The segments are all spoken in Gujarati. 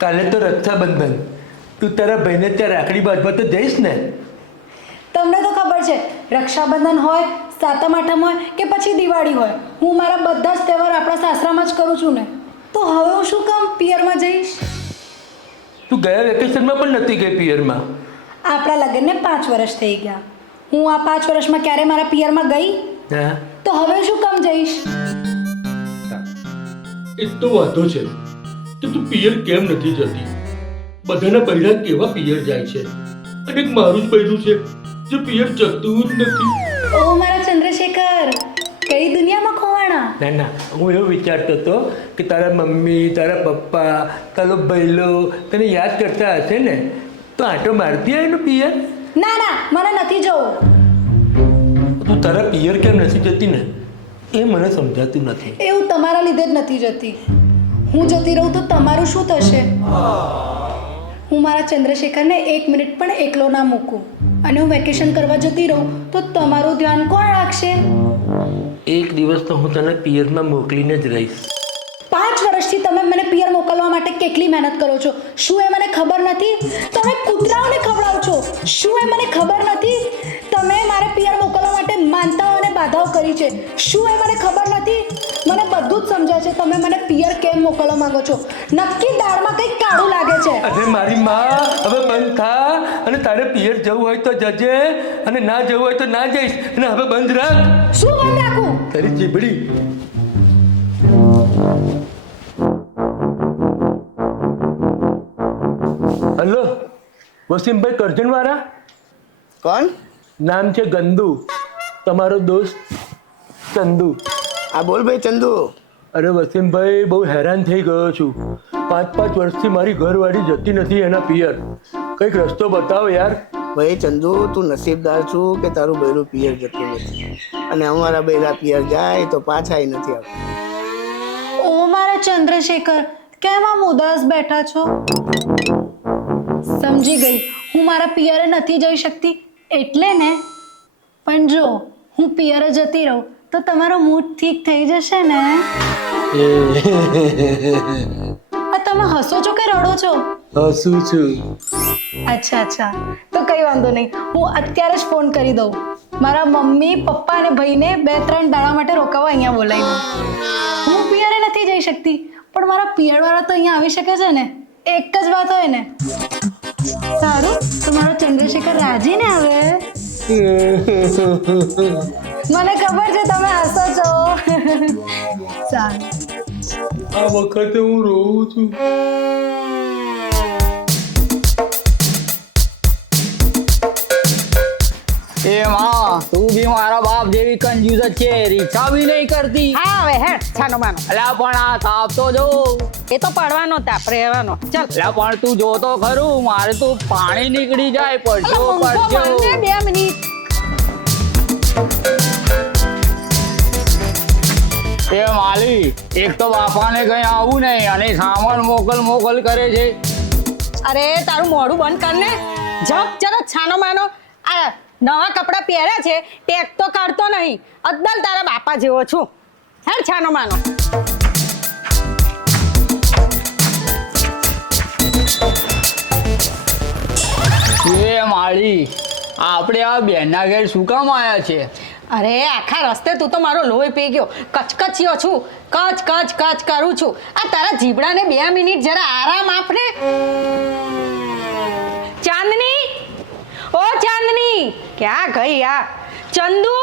કાલે તો રક્ષાબંધન, તું તારા ભાઈને ત્યાં રાખડી બાંધવા તો જઈશ ને? તમને તો ખબર છે, રક્ષાબંધન હોય, સાતમ આઠમ હોય કે પછી દિવાળી હોય, હું મારા બધા જ તહેવાર આપણા સાસરામાં જ કરું છું ને. તો હવે હું શું કામ પિયરમાં જઈશ? તું ગયા વેકેશનમાં પણ નથી ગઈ પિયરમાં. આપણા લગ્નને 5 વર્ષ થઈ ગયા. હું આ 5 વર્ષમાં ક્યારે મારા પિયરમાં ગઈ? હા, તો હવે શું કામ જઈશ? એક તો વાંધો છે કે તું પિયર કેમ નથી જતી? બધાના બૈરા કેવા પિયર જાય છે, અને એક મારું જ બૈરું છે જે પિયર જતું જ નથી. ઓ મારા ચંદ્રશેખર, કઈ દુનિયામાં ખોવાણા? ના ના, હું એવું વિચારતો હતો કે તારા મમ્મી, તારા પપ્પા, તારો બૈલો તને યાદ કરતા હશે ને, તો આંટો મારતી હોય એનું પિયર. ના ના, મને નથી જવું. તું તારા પિયર કેમ નથી જતી ને, એ મને સમજાતું નથી. એવું તમારા લીધે જ નથી જતી. હું જતી રહું તો તમારું શું થશે? હું મારા ચંદ્રશેખરને 1 મિનિટ પણ એકલો ના મૂકું, અને હું વેકેશન કરવા જતી રહું તો તમારું ધ્યાન કોણ રાખશે? એક દિવસ તો હું તને પિયરમાં મોકલીને જ રહીશ. 5 વર્ષથી તમે મને પિયર મોકલવા માટે કેટલી મહેનત કરો છો, શું એ મને ખબર નથી? તમે કૂતરાઓને ખવડાવો છો, શું એ મને ખબર નથી? તમે મારે પિયર મોકલવા માટે માનતાઓ અને બાધાઓ કરી છે, શું એ મને ખબર નથી? મને બધું જ સમજાય છે તમે મને પિયર કેમ મોકલવા માંગો છો. નક્કી દાળમાં કંઈક કાળું લાગે છે. અરે મારી માં, હવે બંધ થા, અને તારે પિયર જવું હોય તો જજે, અને ના જવું હોય તો ના જઈશ, અને હવે બંધ રાખ. શું બંધ રાખું? તારી જીભડી. હલો, વસીમભાઈ કરજણ વાળા? કોણ? નામ છે ગંદુ, તમારો દોસ્ત ચંદુ. હા બોલ ભાઈ ચંદુ. અરે વસીમભાઈ, બહુ હેરાન થઈ ગયો છું. 5 વર્ષથી મારી ઘરવાળી જતી નથી એના પિયર. કંઈક રસ્તો બતાવો યાર. ભાઈ ચંદુ, તું નસીબદાર છું કે તારું બૈરું પિયર જતું નથી, અને અમારા બૈરા પિયર જાય તો પાછા નથી આવતા. ઓ મારા ચંદ્રશેખર, કેમ આમ ઉદાસ બેઠા છો? સમજી ગઈ, હું મારા પિયરે નથી જઈ શકતી એટલે ને. પણ જો હું પિયરે જતી રહું તો તમારો મૂડ ઠીક થઈ જશે ને? આ તમે હસો છો કે રડો છો? હસું છું. અચ્છા અચ્છા, તો કઈ વાંધો નહીં, હું અત્યારે જ ફોન કરી દઉં. મારા મમ્મી, પપ્પા અને ભાઈને 2-3 દાડા માટે રોકાવા અહીંયા બોલાવી દઉં. હું પિયરે નથી જઈ શકતી, પણ મારા પિયરવાળા તો અહીંયા આવી શકે છે ને. એક જ વાત હોય ને. સારું, તો મારો ચંદ્રશેખર રાજી ને હવે? મને ખબર છે તમે હસો છો. સારું, આ વખતે હું રોઉં છું. એ માં, તું બી મારા બાપ જેવી કંજૂસ જ છે, રીક્ષા બી નહીં કરતી. હા હવે હેડ છાનો માનો. અલ્યા પણ આ તાપ તો જો. એ તો પડવાનો તાપ રહેવાનો. ચાલ અલ્યા પણ તું જો તો ખરું, મારે તો પાણી નીકળી જાય, પડજો પડજો. 2 મિનિટ. એ માલી, એક તો બાપાને કઈ આવું નહીં, અને સામાન મોકલ કરે છે. અરે તારું મોઢું બંધ કર ને. જપ જરા છાનો માનો. આ નવા કપડાં પહેર્યા છે, ટેક તો કાઢતો નહીં. અદ્દલ તારા બાપા જેવો છું. હેડ છાનો માનો. એ માળી, આપણે આ બેનના ઘેર શું કામ આવ્યા છે? અરે આખા રસ્તે તું તો મારો લોહી પી ગયો. કચકચ્યો છું, કચ કચ કચ કરું છું. આ તારા જીબડાને 2 મિનિટ જરા આરામ આપને. ચાંદની, ઓ ચાંદની, ક્યાં ગઈ આ? ચંદુ,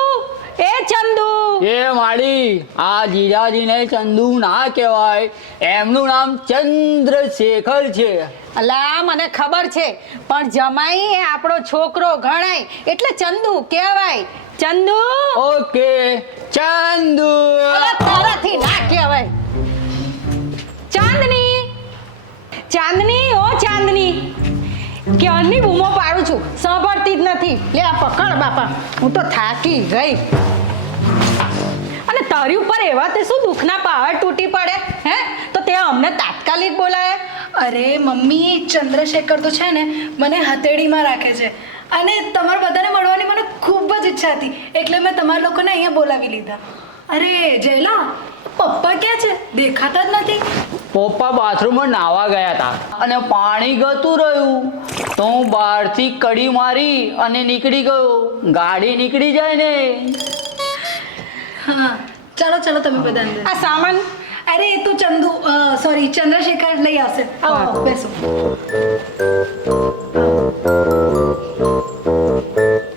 એ ચંદુ. એ માળી, આ જીજાજીને ચંદુ ના કહેવાય, એમનું નામ ચંદ્રશેખર છે. અલા મને ખબર છે, પણ જમાઈ એ આપણો છોકરો ગણાય એટલે ચંદુ કહેવાય. ચંદુ. ઓકે, ચંદુ. અલા તારાથી ના કહેવાય. ચાંદની, ચાંદની, ઓ ચાંદની, ક્યારની બૂમો પાડું છું, સાંભળતી જ નથી. લે આ પકડ બાપા, હું તો થાકી ગઈ. અને તારી ઉપર એવા તે શું દુઃખના પહાડ તૂટી પડે હે? તો તે અમને તાત્કાલિક બોલાય. અરે મમ્મી, ચંદ્રશેખર તો છે ને મને હથેળીમાં રાખે છે, અને તમારા બધાને મળવાની મને ખૂબ જ ઈચ્છા હતી, એટલે મેં તમારા લોકોને અહીંયા બોલાવી લીધા. અરે જયલા, પપ્પા ક્યાં છે? દેખાતા જ નથી. પપ્પા બાથરૂમમાં નાવા ગયા હતા અને પાણી ગતું રહ્યું તો હું બહારથી કડી મારી અને નીકળી ગયો. ગાડી નીકળી જાય ને. હા, ચાલો ચાલો તમે બધા અંદર. આ સામાન અરે એ તો સોરી ચંદ્રશેખર લઈ આવશે. આવો આવો, બેસો.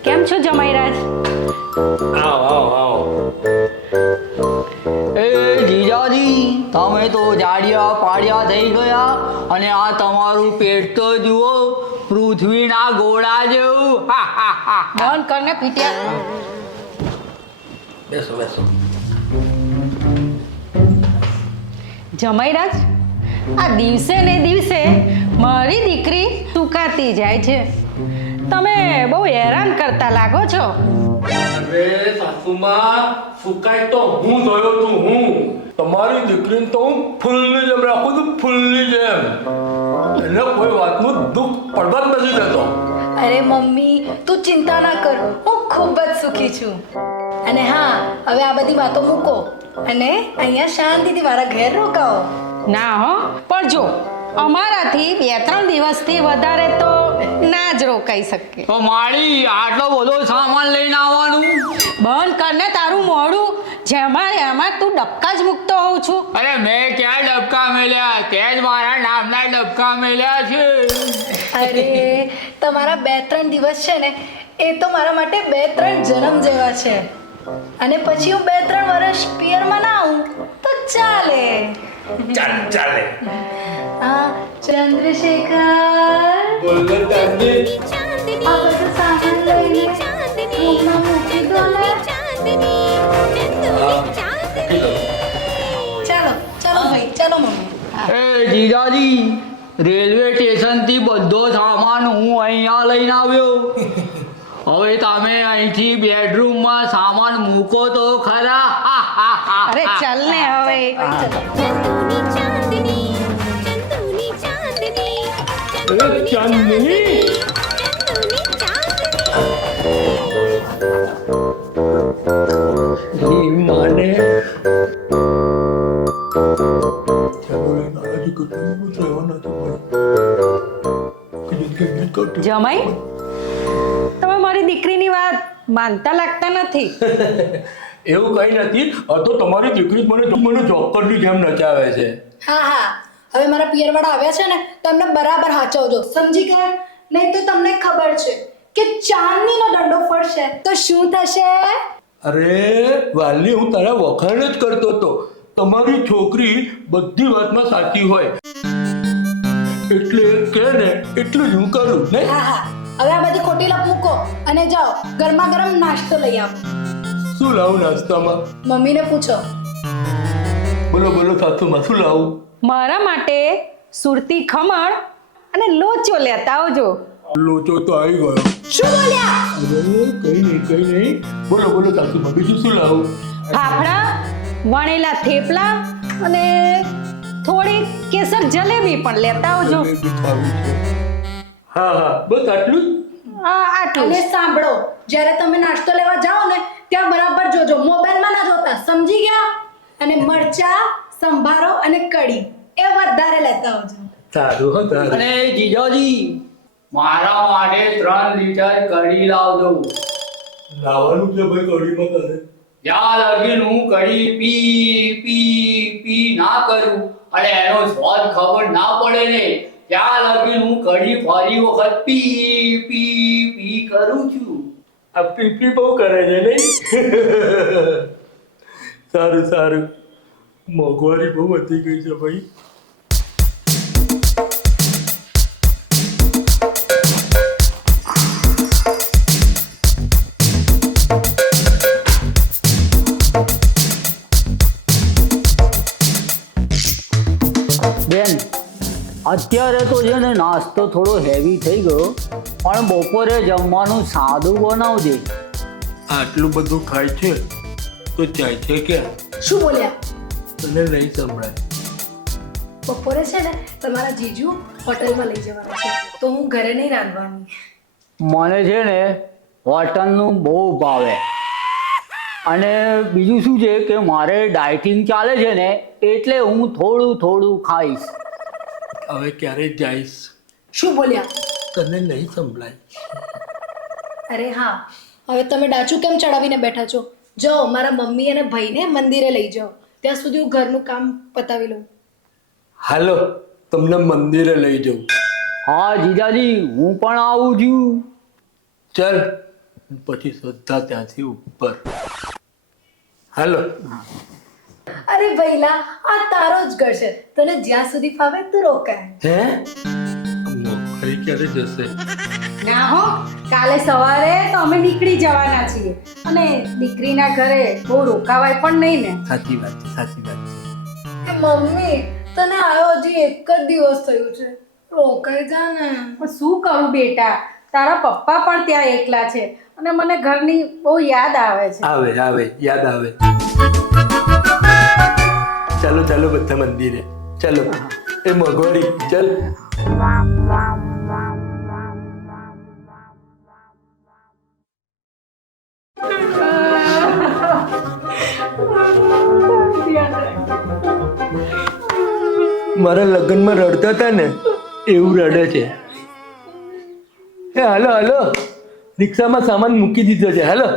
કેમ છો જમાઈરાજ? એ જીજાજી, તમે તો જાડિયા પાડિયા થઈ ગયા અને આ તમારું પેટ તો જુઓ, પૃથ્વીના ગોળા જેવું. હા હા હા. બંધ કરને પીટ્યા. બેસો બેસો. જમાઈરાજ, આ દિવસે ને દિવસે મારી દીકરી સુકાતી જાય છે. તમે બહુ હેરાન કરતા લાગો છો. અરે સાસુમાં, ફૂકાય તો હું જોયો તું. હું તમારી દીકરીને તો હું ફૂલની જેમ રાખું છું, ફૂલની જેમ. એને કોઈ વાતનું દુઃખ પડવા જ નથી દેતો. અરે મમ્મી, તું ચિંતા ના કર, હું ખૂબ જ સુખી છું. અને હા, હવે આ બધી વાતો મૂકો અને અહીંયા શાંતિથી મારા ઘેર રોકાઓ. ના હો, પણ જો અમારાથી 2-3 દિવસથી વધારે તો ના જ રોકાઈ શકે. તો માળી, આટલો બધો સામાન લઈને આવવાનું? બંધ કરને તારું મોઢું. જેમાં એમાં તું ડબકા જ મૂકતો હોઉં છું. અરે મેં ક્યાં ડબકા મેલ્યા? તે જ મારા નામના ડબકા મેલ્યા છે. અરે તમારા 2-3 દિવસ છે ને, એ તો મારા માટે 2-3 જન્મ જેવા છે. અને પછી હું 2-3 વર્ષ પિયરમાં ના આવું તો ચાલે. ચાલે. હા, ચંદ્રશેખર, બોલો ચાંદી. આ બધું સામાન લઈને રૂમમાં મૂકી દો ને. ચાલો ચાલો ભાઈ, ચાલો મમ્મી. એ જીજાજી, રેલવે સ્ટેશનથી બધો સામાન હું અહીંયા લઈને આવ્યો. હવે તમે અહીંથી બેડરૂમમાં સામાન મૂકો તો ખરા. હા હા હા. અરે ચાલ ને હવે. ચાંદની. માને જમાઈ, તમે મારી દીકરીની વાત માનતા લાગતા નથી. એવું કઈ નથી. આ તો તમારી દીકરી મને જોકરની જેમ નચાવે છે. હા હા, હવે મારા પિયરવાળા આવ્યા છે ને, તો એમને બરાબર હાચવજો, સમજી ગયા? નહીં તો તમને ખબર છે કે ચાંદનીનો દંડો ફરશે તો શું થશે? અરે વાલી, હું તારા વખાણ જ કરતો હતો. તમારી છોકરી બધી વાતમાં સાચી હોય એટલે કે ને એટલું જ હું કરું ને. હા હા, હવે આ બધી ખોટી લપ મૂકો અને જાઓ ગરમા ગરમ નાસ્તો લઈ આવો. શું લાવું નાસ્તામાં? મમ્મીને પૂછો. બોલો બોલો સાસુમાં, શું લાવું? મારા માટે સુરતી ખમણ અને લોચો લેતા આવજો. લોચો તો આવી ગયો. શું બોલ્યા? અરે કઈ નહીં. બોલો બોલો સાસુમાં, બીજું શું લાવું? ફાફડા, વણેલા થેપલા અને થોડી કેસર જલેબી પણ લેતા આવજો. જલેબી ખાવું છે. હા હા, બસ આટલું જ. આટલું અને જ. સાંભળો, જ્યારે તમે નાસ્તો લેવા જાઓ ને ત્યાં બરાબર જોજો, મોબાઈલમાં ના જોતા, સમજી ગયા? અને મરચા, સંભારો અને કઢી એ વધારે લેતા આવજો. સારું હો સારું. અને જીજાજી, મારા માટે 3 લીટર કઢી લાવજો. લાવવાનું છે ભાઈ કઢીમાં તારે. જ્યાં લગીન હું કઢી પી ના કરું અને એનો સ્વાદ ખબર ના પડે ને, ત્યાં લગીન હું કઢી ફરી વખત પી કરું છું. આ પીપી બહુ કરે છે નહીં? સારું. મોંઘવારી બહુ વધી ગઈ છે ભાઈ. બેન, અત્યારે તો છે ને નાસ્તો થોડો હેવી થઈ ગયો, પણ બપોરે જમવાનું સાદું બનાવજે. આટલું બધું ખાય છે તો જાય છે ક્યાં? શું બોલ્યા? તને નહીં સંભળાય. બપોરે છે ને તમારા જીજુ હોટલમાં લઈ જવાના છે, તો હું ઘરે નહીં રાંધવાની. મને છે ને હોટલનું બહુ ભાવે. અને બીજું શું છે કે મારે ડાયટિંગ ચાલે છે ને એટલે હું થોડું થોડું ખાઈશ. હવે ક્યારે જઈશ? શું બોલ્યા? તને નહીં સંભળાય? અરે હા, હવે તમે ડાચું કેમ ચડાવીને બેઠા છો? જાઓ મારા મમ્મી અને ભાઈને મંદિરે લઈ જાઓ, ત્યાં સુધી હું ઘરનું કામ પતાવી લઉં. હાલો તમને મંદિરે લઈ જાઉં. હા જીજાજી, હું પણ આવું છું. ચાલ પછી શ્રદ્ધા ત્યાંથી ઉપર. હાલો. અરે ભઈલા, આ તારો જ ઘર છે, તને જ્યાં સુધી ફાવે તું રોકાય. હે નોકરી ક્યારે જશે? ના હો, કાલે સવારે તો અમે નીકળી જવાના છીએ અને દીકરીના ઘરે બહુ રોકાવાય પણ નહીં ને. સાચી વાત છે, સાચી વાત છે. એ મમ્મી, તને આવ્યો હજી એક જ દિવસ થયું છે, રોકાઈ જા ને. પણ શું કરું બેટા, તારા પપ્પા પણ ત્યાં એકલા છે અને મને ઘરની બહુ યાદ આવે છે. આવે આવે યાદ આવે. ચાલો ચાલો બધા મંદિરે ચાલો. એ મગવાડી ચાલ. મારા લગ્નમાં રડતા હતા ને એવું રડે છે. એ હાલો હાલો, રિક્ષામાં સામાન મૂકી દીધો છે. હાલો.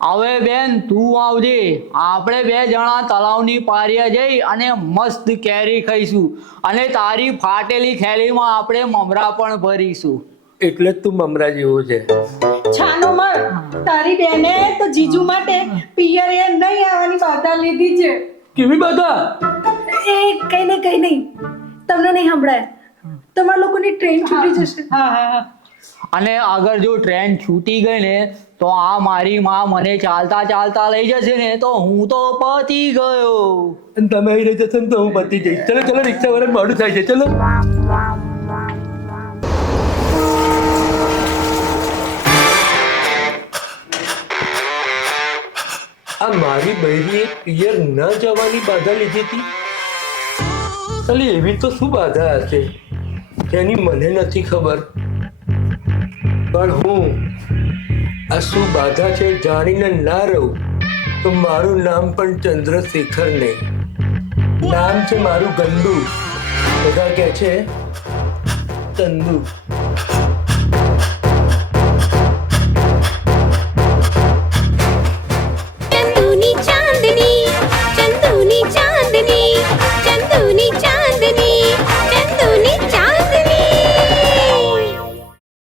હવે બેન તું આવજે, આપણે 2 જણા તળાવની પારિયા જઈ અને મસ્ત કેરી ખાઈશું અને તારી ફાટેલી થેલીમાં આપણે મમરા પણ ભરીશું. એટલે જ તું મમરા જેવો છે. છાનો મર, તારી બેને તો જીજુ માટે પિયરે નહીં આવવાની બાધા લીધી છે. કેવી બધા? એ કઈ નહીં, તમને નહીં સંભળાય. તમારા લોકોની ટ્રેન છૂટી જશે. હા હા હા. અને અગર જો ટ્રેન છૂટી ગઈ ને તો આ મારી માં મને ચાલતા ચાલતા લઈ જશે ને તો હું તો પતી ગયો. અને તમે અહીં રહી જશો ને તો હું પતી જઈશ. ચલો ચલો, રિક્ષા વાળા મોડું થાય છે. ચલો. આ મારી બહેરીએ પિયર ન જવાની બાધા લીધી હતી. ચાલી એવી તો શું બાધા હશે તેની મને નથી ખબર, પણ હું આ શું બાધા છે જાણીને ના રહું તો મારું નામ પણ ચંદ્રશેખર નહીં, નામ છે મારું ગંદુ. બધા કહે છે ચંદુ.